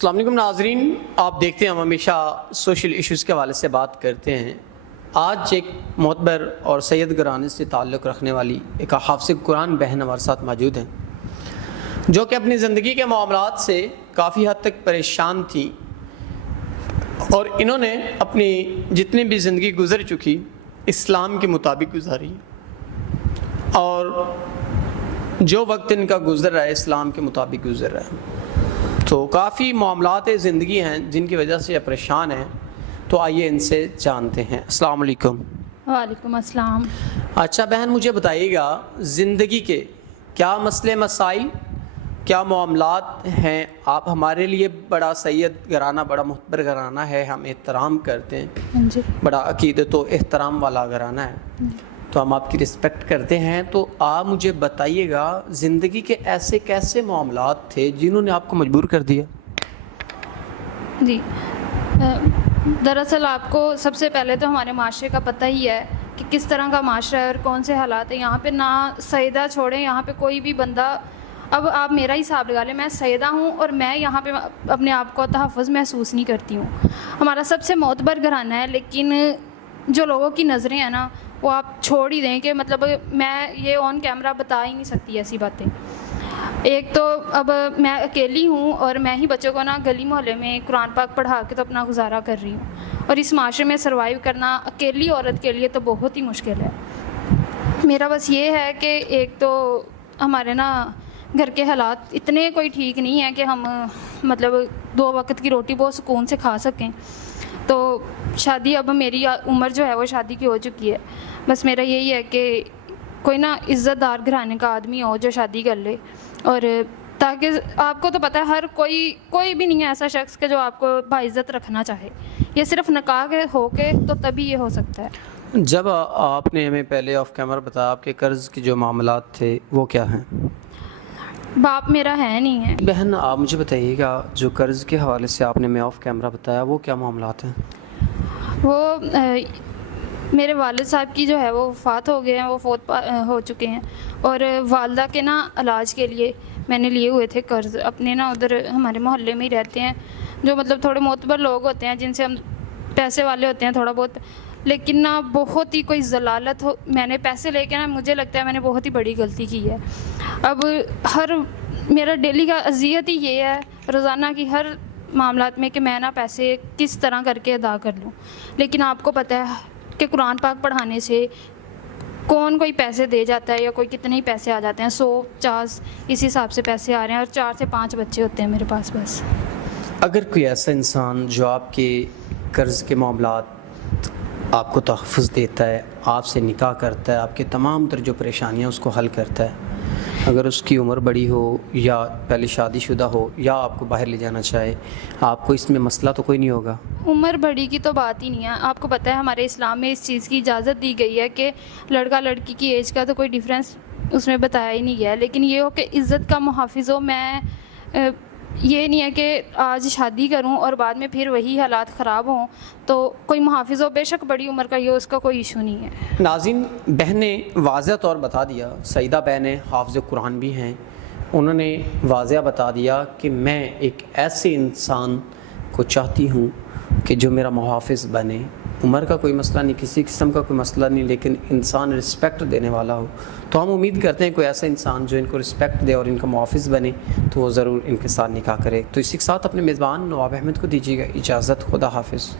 السلام علیکم ناظرین، آپ دیکھتے ہیں ہم ہمیشہ سوشل ایشوز کے حوالے سے بات کرتے ہیں۔ آج ایک معتبر اور سید گھرانے سے تعلق رکھنے والی ایک حافظ قرآن بہن ہمارے ساتھ موجود ہیں، جو کہ اپنی زندگی کے معاملات سے کافی حد تک پریشان تھیں، اور انہوں نے اپنی جتنی بھی زندگی گزر چکی اسلام کے مطابق گزاری، اور جو وقت ان کا گزر رہا ہے اسلام کے مطابق گزر رہا ہے۔ تو کافی معاملات زندگی ہیں جن کی وجہ سے یہ پریشان ہیں، تو آئیے ان سے جانتے ہیں۔ السلام علیکم۔ وعلیکم السلام۔ اچھا بہن، مجھے بتائیے گا زندگی کے کیا مسئلے مسائل، کیا معاملات ہیں؟ آپ ہمارے لیے بڑا سید گھرانہ، بڑا معتبر گھرانہ ہے، ہم احترام کرتے ہیں، جی بڑا عقیدت و احترام والا گھرانہ ہے، تو ہم آپ کی رسپیکٹ کرتے ہیں۔ تو آپ مجھے بتائیے گا زندگی کے ایسے کیسے معاملات تھے جنہوں نے آپ کو مجبور کر دیا؟ جی، دراصل آپ کو سب سے پہلے تو ہمارے معاشرے کا پتہ ہی ہے کہ کس طرح کا معاشرہ ہے اور کون سے حالات ہیں یہاں پہ۔ نہ سیدہ چھوڑیں، یہاں پہ کوئی بھی بندہ، اب آپ میرا ہی حساب لگا لیں، میں سیدہ ہوں اور میں یہاں پہ اپنے آپ کو تحفظ محسوس نہیں کرتی ہوں۔ ہمارا سب سے معتبر گھرانہ ہے، لیکن جو لوگوں کی نظریں ہیں نا، وہ آپ چھوڑ ہی دیں کہ مطلب میں یہ آن کیمرہ بتا ہی نہیں سکتی ایسی باتیں۔ ایک تو اب میں اکیلی ہوں اور میں ہی بچوں کو نا گلی محلے میں قرآن پاک پڑھا کے تو اپنا گزارا کر رہی ہوں، اور اس معاشرے میں سروائیو کرنا اکیلی عورت کے لیے تو بہت ہی مشکل ہے۔ میرا بس یہ ہے کہ ایک تو ہمارے نا گھر کے حالات اتنے کوئی ٹھیک نہیں ہیں کہ ہم مطلب 2 وقت کی روٹی بہت سکون سے کھا سکیں۔ تو شادی، اب میری عمر جو ہے وہ شادی کی ہو چکی ہے، بس میرا یہی ہے کہ کوئی نا عزت دار گھرانے کا آدمی ہو جو شادی کر لے، اور تاکہ آپ کو تو پتہ ہے ہر کوئی بھی نہیں ہے ایسا شخص کہ جو آپ کو باعزت رکھنا چاہے، یہ صرف نکاح کے ہو کے تو تبھی یہ ہو سکتا ہے۔ جب آپ نے ہمیں پہلے آف کیمرہ بتایا آپ کے قرض کے جو معاملات تھے وہ کیا ہیں؟ باپ میرا ہے نہیں ہے۔ بہن آپ مجھے بتائیے گا جو قرض کے حوالے سے آپ نے ہمیں آف کیمرہ بتایا وہ کیا معاملات ہیں؟ وہ میرے والد صاحب کی جو ہے وہ وفات ہو گئے ہیں، وہ فوت ہو چکے ہیں، اور والدہ کے نا علاج کے لیے میں نے لیے ہوئے تھے قرض اپنے نا، ادھر ہمارے محلے میں ہی رہتے ہیں جو مطلب تھوڑے معتبر لوگ ہوتے ہیں جن سے ہم پیسے والے ہوتے ہیں تھوڑا بہت، لیکن نا بہت ہی کوئی ضلالت ہو، میں نے پیسے لے کے نا مجھے لگتا ہے میں نے بہت ہی بڑی غلطی کی ہے۔ اب میرا ڈیلی کا اذیت ہی یہ ہے روزانہ کی ہر معاملات میں کہ میں نا پیسے کس طرح کر کے ادا کر لوں، لیکن آپ کو پتہ ہے کہ قرآن پاک پڑھانے سے کون کوئی پیسے دے جاتا ہے یا کوئی کتنے ہی پیسے آ جاتے ہیں، 100-50 اس حساب سے پیسے آ رہے ہیں، اور 4 سے 5 بچے ہوتے ہیں میرے پاس بس۔ اگر کوئی ایسا انسان جو آپ کے قرض کے معاملات آپ کو تحفظ دیتا ہے، آپ سے نکاح کرتا ہے، آپ کے تمام تر جو پریشانیاں اس کو حل کرتا ہے، اگر اس کی عمر بڑی ہو یا پہلے شادی شدہ ہو یا آپ کو باہر لے جانا چاہے، آپ کو اس میں مسئلہ تو کوئی نہیں ہوگا؟ عمر بڑی کی تو بات ہی نہیں ہے، آپ کو پتہ ہے ہمارے اسلام میں اس چیز کی اجازت دی گئی ہے کہ لڑکا لڑکی کی ایج کا تو کوئی ڈیفرنس اس میں بتایا ہی نہیں گیا ہے، لیکن یہ ہو کہ عزت کا محافظ ہو۔ میں یہ نہیں ہے کہ آج شادی کروں اور بعد میں پھر وہی حالات خراب ہوں، تو کوئی محافظ ہو، بے شک بڑی عمر کا یہ اس کا کوئی ایشو نہیں ہے۔ ناظرین، بہن نے واضح طور بتا دیا، سیدہ بہنیں حافظ قرآن بھی ہیں، انہوں نے واضح بتا دیا کہ میں ایک ایسے انسان کو چاہتی ہوں کہ جو میرا محافظ بنے۔ عمر کا کوئی مسئلہ نہیں، کسی قسم کا کوئی مسئلہ نہیں، لیکن انسان رسپیکٹ دینے والا ہو۔ تو ہم امید کرتے ہیں کوئی ایسا انسان جو ان کو رسپیکٹ دے اور ان کا محافظ بنے تو وہ ضرور ان کے ساتھ نکاح کرے۔ تو اسی کے ساتھ اپنے میزبان نواب احمد کو دیجیے گا اجازت۔ خدا حافظ۔